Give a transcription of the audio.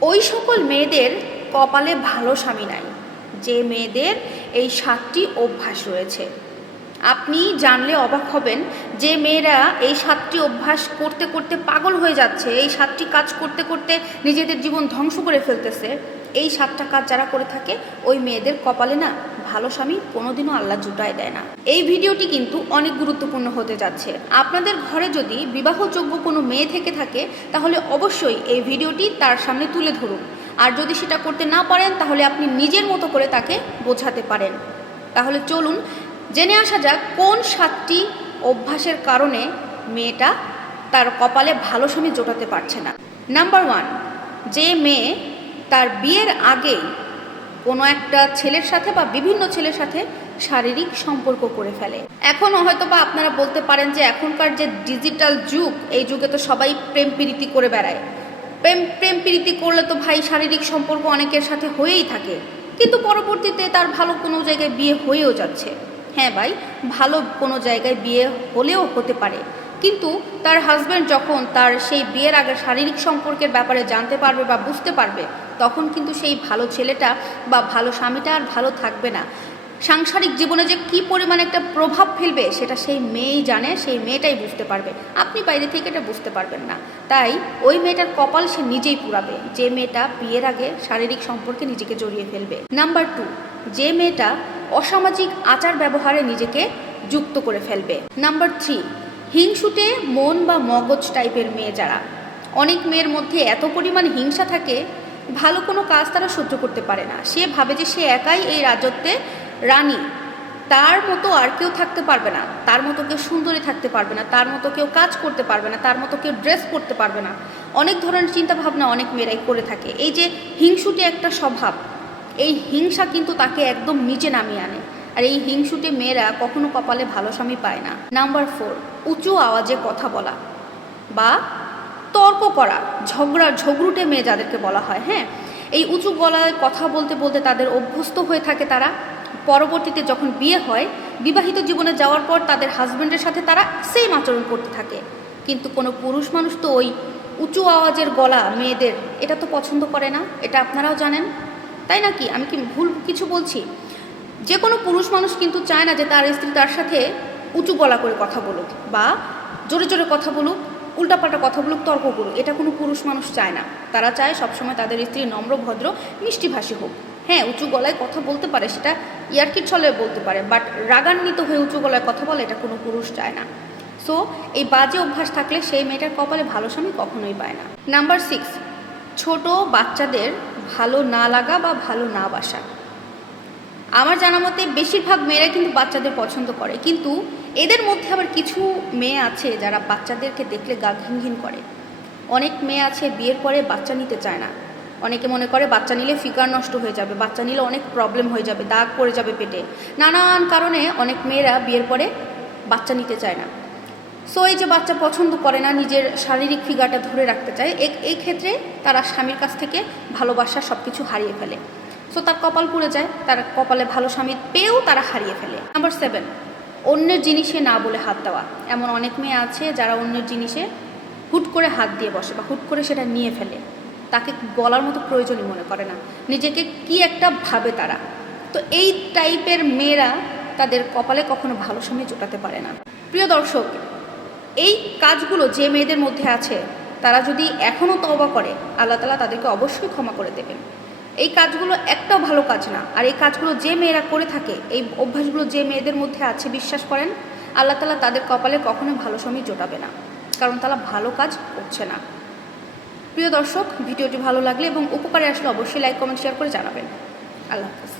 ওই সকল মেয়েদের কপালে ভালো স্বামী নাই। যে মেয়েদের এই সাতটি অভ্যাস রয়েছে। আপনি জানলে অবাক হবেন যে মেয়েরা এই সাতটি অভ্যাস করতে করতে পাগল হয়ে যাচ্ছে, এই সাতটি কাজ করতে করতে নিজেদের জীবন ধ্বংস করে ফেলতেছে। এই সাতটা কাজ যারা করে থাকে, ওই মেয়েদের কপালে না ভালো স্বামী কোনোদিনও আল্লাহ জুটায় দেয় না। এই ভিডিওটি কিন্তু অনেক গুরুত্বপূর্ণ হতে যাচ্ছে। আপনাদের ঘরে যদি বিবাহযোগ্য কোনো মেয়ে থেকে থাকে, তাহলে অবশ্যই এই ভিডিওটি তার সামনে তুলে ধরুন। আর যদি সেটা করতে না পারেন, তাহলে আপনি নিজের মতো করে তাকে বোঝাতে পারেন। তাহলে চলুন জেনে আসা যাক কোন সাতটি অভ্যাসের কারণে মেয়েটা তার কপালে ভালো স্বামী জোটাতে পারছে না। নাম্বার ওয়ান, যে মেয়ে তার বিয়ের আগেই কোনো একটা ছেলের সাথে বা বিভিন্ন ছেলের সাথে শারীরিক সম্পর্ক করে ফেলে। এখনও হয়তো বা আপনারা বলতে পারেন যে এখনকার যে ডিজিটাল যুগ, এই যুগে তো সবাই প্রেম প্রীতি করে বেড়ায়। প্রেম প্রেম প্রীতি করলে তো ভাই শারীরিক সম্পর্ক অনেকের সাথে হয়েই থাকে। কিন্তু পরবর্তীতে তার ভালো কোনো জায়গায় বিয়ে হয়েও যাচ্ছে। হ্যাঁ ভাই, ভালো কোনো জায়গায় বিয়ে হলেও হতে পারে। কিন্তু তার হাজব্যান্ড যখন তার সেই বিয়ের আগে শারীরিক সম্পর্কের ব্যাপারে জানতে পারবে বা বুঝতে পারবে, তখন কিন্তু সেই ভালো ছেলেটা বা ভালো স্বামীটা আর ভালো থাকবে না। সাংসারিক জীবনে যে কি পরিমাণ একটা প্রভাব ফেলবে, সেটা সেই মেয়েই জানে, সেই মেয়েটাই বুঝতে পারবে। আপনি বাইরে থেকে এটা বুঝতে পারবেন না। তাই ওই মেয়েটার কপাল সে নিজেই পুরাবে। যে মেয়েটা বিয়ের আগে শারীরিক সম্পর্কে নিজেকে জড়িয়ে ফেলবে। নাম্বার টু যে মেয়েটা অসামাজিক আচার ব্যবহারে নিজেকে যুক্ত করে ফেলবে। নাম্বার থ্রি হিংসুটে, মন বা মগজ টাইপের মেয়ে যারা। অনেক মেয়ের মধ্যে এত পরিমাণ হিংসা থাকে, ভালো কোনো কাজ তারা সহ্য করতে পারে না। সে ভাবে যে সে একাই এই রাজত্বে রানী। তার মতো আর কেউ থাকতে পারবে না। তার মতো কেউ সুন্দরী থাকতে পারবে না। তার মতো কেউ কাজ করতে পারবে না। তার মতো কেউ ড্রেস করতে পারবে না। অনেক ধরনের চিন্তা ভাবনা অনেক মেয়েরাই করে থাকে। এই যে হিংসুটে একটা স্বভাব, এই হিংসা কিন্তু তাকে একদম নিচে নামিয়ে আনে। আর এই হিংসুটে মেয়েরা কখনো কপালে ভালো স্বামী পায় না। নাম্বার ফোর উঁচু আওয়াজে কথা বলা বা তর্ক করা, ঝগড়া, ঝগড়ুটে মেয়ে যাদেরকে বলা হয় হ্যাঁ? এই উঁচু গলায় কথা বলতে বলতে তাদের অভ্যস্ত হয়ে থাকে তারা। পরবর্তীতে যখন বিয়ে হয়, বিবাহিত জীবনে যাওয়ার পর তাদের হাজব্যান্ডের সাথে তারা সেম আচরণ করতে থাকে। কিন্তু কোনো পুরুষ মানুষ তো ওই উঁচু আওয়াজের গলা মেয়েদের, এটা তো পছন্দ করে না, এটা আপনারাও জানেন। তাই নাকি? আমি কি ভুল কিছু বলছি? যে কোনো পুরুষ মানুষ কিন্তু চায় না যে তার স্ত্রী তার সাথে উঁচু গলা করে কথা বলুক বা জোরে জোরে কথা বলুক, উল্টাপাল্টা কথা বলুক, তর্ক করুক। এটা কোনো পুরুষ মানুষ চায় না। তারা চায় সবসময় তাদের স্ত্রী নম্র, ভদ্র, মিষ্টিভাষী হোক। হ্যাঁ উঁচু গলায় কথা বলতে পারে, সেটা ইয়ার্কির ছলে বলতে পারে বাট রাগান্বিত হয়ে উঁচু গলায় কথা বলে এটা কোনো পুরুষ চায় না। সো এই বাজে অভ্যাস থাকলে সেই মেয়েটার কপালে ভালো স্বামী কখনোই পায় না। নাম্বার সিক্স ছোট বাচ্চাদের ভালো না লাগা বা ভালো না বাসা। আমার জানা মতে বেশিরভাগ মেয়েরা কিন্তু বাচ্চাদের পছন্দ করে। কিন্তু এদের মধ্যে আবার কিছু মেয়ে আছে যারা বাচ্চাদেরকে দেখলে গা ঘিন করে। অনেক মেয়ে আছে বিয়ের পরে বাচ্চা নিতে চায় না। অনেকে মনে করে বাচ্চা নিলে ফিগার নষ্ট হয়ে যাবে, বাচ্চা নিলে অনেক প্রবলেম হয়ে যাবে, দাগ পড়ে যাবে পেটে। নানান কারণে অনেক মেয়েরা বিয়ের পরে বাচ্চা নিতে চায় না। সো এই যে বাচ্চা পছন্দ করে না, নিজের শারীরিক ফিগারটা ধরে রাখতে চায় এই ক্ষেত্রে তারা স্বামীর কাছ থেকে ভালোবাসা সব কিছু হারিয়ে ফেলে। সো তার কপাল পুড়ে যায়, তার কপালে ভালো স্বামী পেয়েও তারা হারিয়ে ফেলে। নাম্বার সেভেন অন্যের জিনিসে না বলে হাত দেওয়া। এমন অনেক মেয়ে আছে যারা অন্যের জিনিসে হুট করে হাত দিয়ে বসে বা হুট করে সেটা নিয়ে ফেলে। তাকে বলার মতো প্রয়োজনই মনে করে না। নিজেকে কি একটা ভাবে তারা। তো এই টাইপের মেয়েরা তাদের কপালে কখনো ভালো স্বামী জোটাতে পারে না। প্রিয় দর্শক, এই কাজগুলো যে মেয়েদের মধ্যে আছে, তারা যদি এখনও তওবা করে, আল্লাহ তালা তাদেরকে অবশ্যই ক্ষমা করে দেবেন। এই কাজগুলো একটাও ভালো কাজ না। আর এই কাজগুলো যে মেয়েরা করে থাকে, এই অভ্যাসগুলো যে মেয়েদের মধ্যে আছে, বিশ্বাস করেন, আল্লাহ তালা তাদের কপালে কখনো ভালো সময় জোটাবে না। কারণ তারা ভালো কাজ করছে না। প্রিয় দর্শক, ভিডিওটি ভালো লাগলে এবং উপকারে আসলে অবশ্যই লাইক কমেন্ট শেয়ার করে জানাবেন। আল্লাহ হাফিজ।